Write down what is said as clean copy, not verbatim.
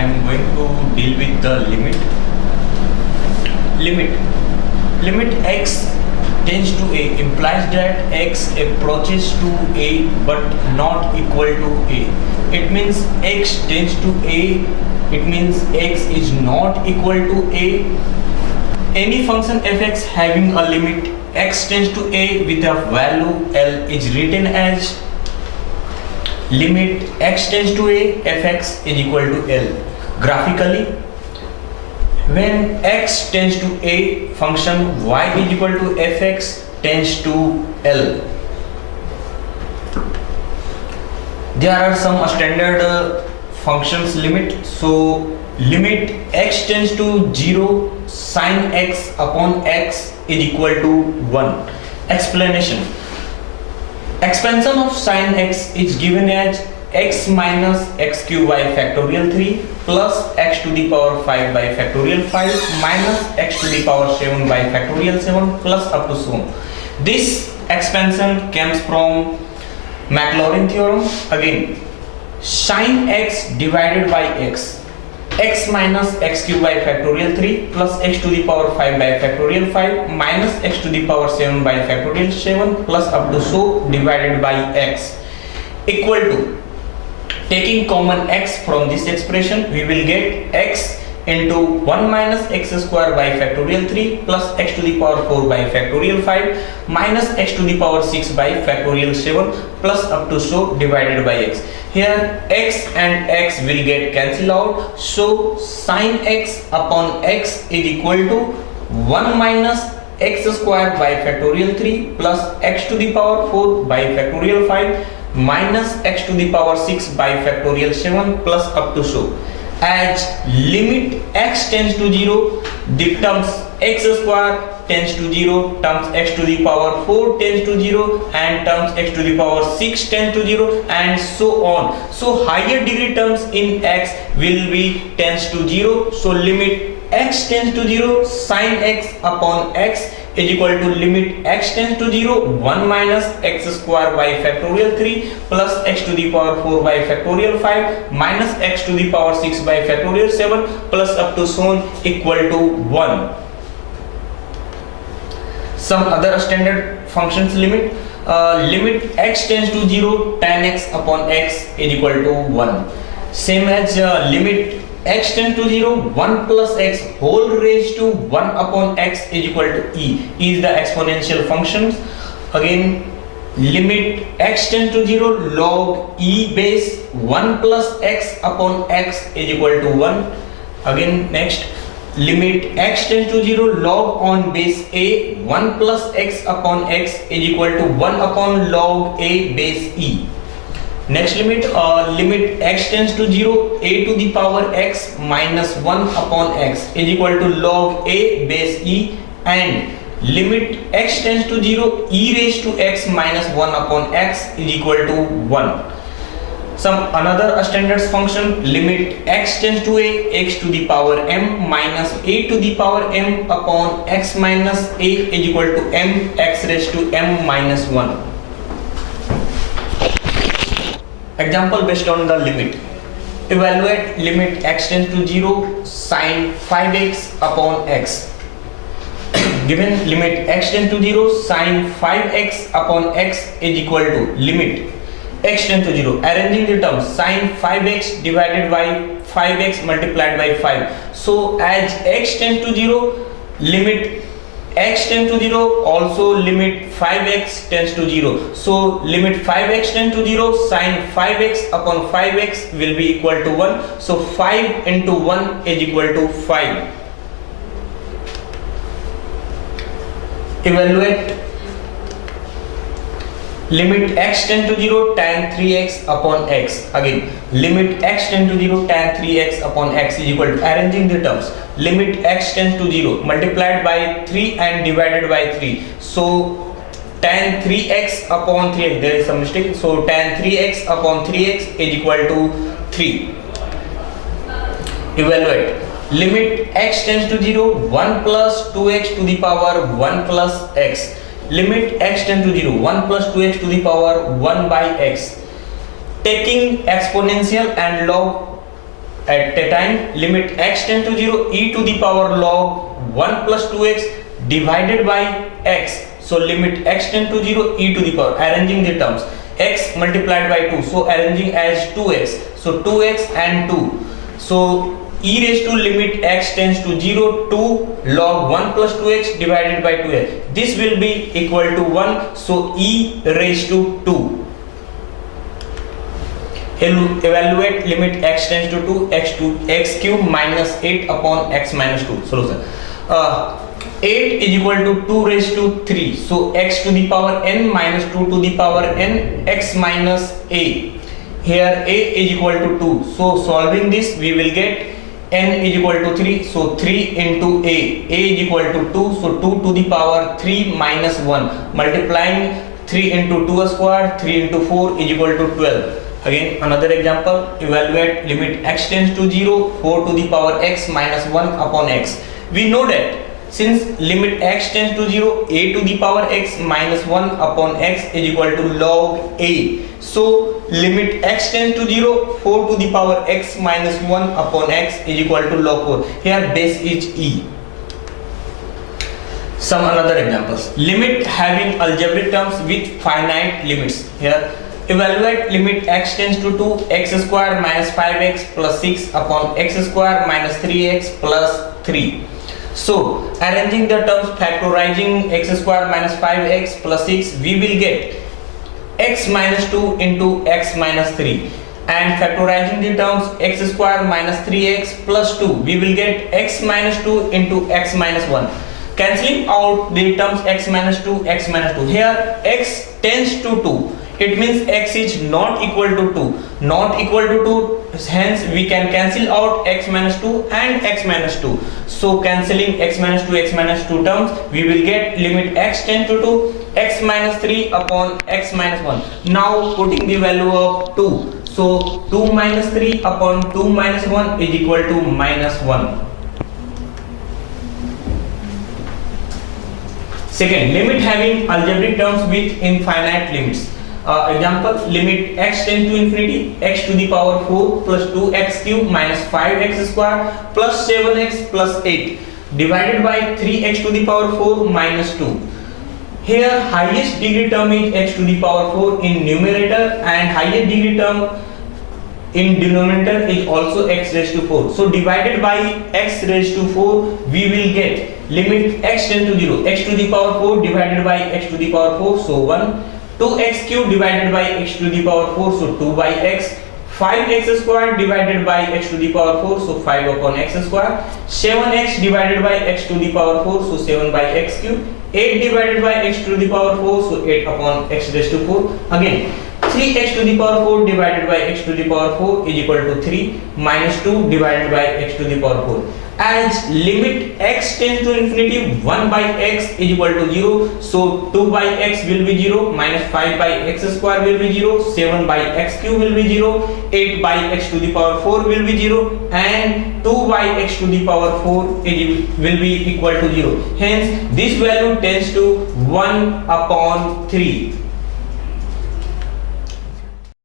I am going to deal with the limit. Limit x tends to a implies that x approaches to a but not equal to a. It means x tends to a, it means x is not equal to a. Any function fx having a limit x tends to a with a value L is written as limit x tends to a fx is equal to L. Graphically, when x tends to a, function y is equal to fx tends to L. There are some standard functions limit. So limit x tends to 0 sin x upon x is equal to 1. Explanation: expansion of sin x is given as x minus x cube by factorial 3 plus x to the power 5 by factorial 5 minus x to the power 7 by factorial 7 plus up to so on. This expansion comes from Maclaurin theorem. Again, sin x divided by x minus x cube by factorial 3 plus x to the power 5 by factorial 5 minus x to the power 7 by factorial 7 plus up to so divided by x equal to, taking common x from this expression, we will get x into 1 minus x square by factorial 3 plus x to the power 4 by factorial 5 minus x to the power 6 by factorial 7 plus up to so divided by x. Here x and x will get cancelled out, so sin x upon x is equal to 1 minus x square by factorial 3 plus x to the power 4 by factorial 5 minus x to the power 6 by factorial 7 plus up to so. As limit x tends to 0, the terms x square tends to 0, terms x to the power 4 tends to 0 and terms x to the power 6 tends to 0 and so on. So higher degree terms in x will be tends to 0. So limit x tends to 0 sin x upon x is equal to limit x tends to 0 1 minus x square by factorial 3 plus x to the power 4 by factorial 5 minus x to the power 6 by factorial 7 plus up to so on equal to 1. Some other standard functions limit. Limit x tends to 0 tan x upon x is equal to 1. Same as limit x tends to 0 1 plus x whole raised to 1 upon x is equal to e is the exponential functions. Again, limit x tends to 0 log e base 1 plus x upon x is equal to 1. Again, next, limit x tends to 0 log on base a 1 plus x upon x is equal to 1 upon log a base e. Next limit, limit x tends to 0 a to the power x minus 1 upon x is equal to log a base e, and limit x tends to 0 e raised to x minus 1 upon x is equal to 1. Some another standard function, limit x tends to a x to the power m minus a to the power m upon x minus a is equal to m x raised to m minus 1. Example based on the limit. Evaluate limit x tends to 0 sin 5x upon x. Given limit x tends to 0 sin 5x upon x is equal to limit x tends to 0. Arranging the terms, sin 5x divided by 5x multiplied by 5. So as x tends to 0, limit x tends to 0, also limit 5x tends to 0. So limit 5x tends to 0 sin 5x upon 5x will be equal to 1. So 5 into 1 is equal to 5. Evaluate limit x tends to 0 tan 3x upon x. Again, limit x tends to 0 tan 3x upon x is equal to, arranging the terms, limit x tends to 0 multiplied by 3 and divided by 3. So tan 3x upon 3x, there is some mistake, so tan 3x upon 3x is equal to 3. Evaluate limit x tends to 0 1 plus 2x to the power 1 plus x. Limit x tends to 0 1 plus 2x to the power 1 by x. Taking exponential and log at the time limit x tends to 0, e to the power log 1 plus 2x divided by x. So limit x tends to 0, e to the power, arranging the terms, x multiplied by 2, so arranging as 2x, so 2x and 2, so e raised to limit x tends to 0 to log 1 plus 2x divided by 2x. This will be equal to 1, so e raised to 2. Evaluate limit x tends to 2, x cube minus 8 upon x minus 2. Solution. 8 is equal to 2 raised to 3. So x to the power n minus 2 to the power n x minus a. Here a is equal to 2. So solving this we will get n is equal to 3. So 3 into a is equal to 2. So 2 to the power 3 minus 1. Multiplying 3 into 2 square, 3 into 4 is equal to 12. Again another example, evaluate limit x tends to 0, 4 to the power x minus 1 upon x. We know that since limit x tends to 0, a to the power x minus 1 upon x is equal to log a. So limit x tends to 0, 4 to the power x minus 1 upon x is equal to log 4. Here base is e. Some another examples. Limit having algebraic terms with finite limits. Here evaluate limit x tends to 2, x square minus 5x plus 6 upon x square minus 3x plus 3. So arranging the terms, factorizing x square minus 5x plus 6, we will get x minus 2 into x minus 3, and factorizing the terms x square minus 3x plus 2, we will get x minus 2 into x minus 1. Cancelling out the terms x minus 2, x minus 2. Here x tends to 2. It means x is not equal to 2. Not equal to 2. Hence we can cancel out x minus 2 and x minus 2. So cancelling x minus 2 terms, we will get limit x tends to 2, x minus 3 upon x minus 1. Now putting the value of 2. So 2 minus 3 upon 2 minus 1 is equal to minus 1. Second, limit having algebraic terms with infinite limits. Example, limit x tends to infinity, x to the power 4 plus 2x cube minus 5x square plus 7x plus 8 divided by 3x to the power 4 minus 2. Here highest degree term is x to the power 4 in numerator, and highest degree term in denominator is also x raised to 4. So divided by x raised to 4, we will get limit x tends to 0, x to the power 4 divided by x to the power 4, so 1, 2x cube divided by x to the power 4, so 2 by x, 5x square divided by x to the power 4, so 5 upon x square, 7x divided by x to the power 4, so 7 by x cube, 8 divided by x to the power 4, so 8 upon x raised to 4. Again 3x to the power 4 divided by x to the power 4 is equal to 3, minus 2 divided by x to the power 4. As limit x tends to infinity, 1 by x is equal to 0, so 2 by x will be 0, minus 5 by x square will be 0, 7 by x cube will be 0, 8 by x to the power 4 will be 0, and 2 by x to the power 4 will be equal to 0. Hence this value tends to 1 upon 3.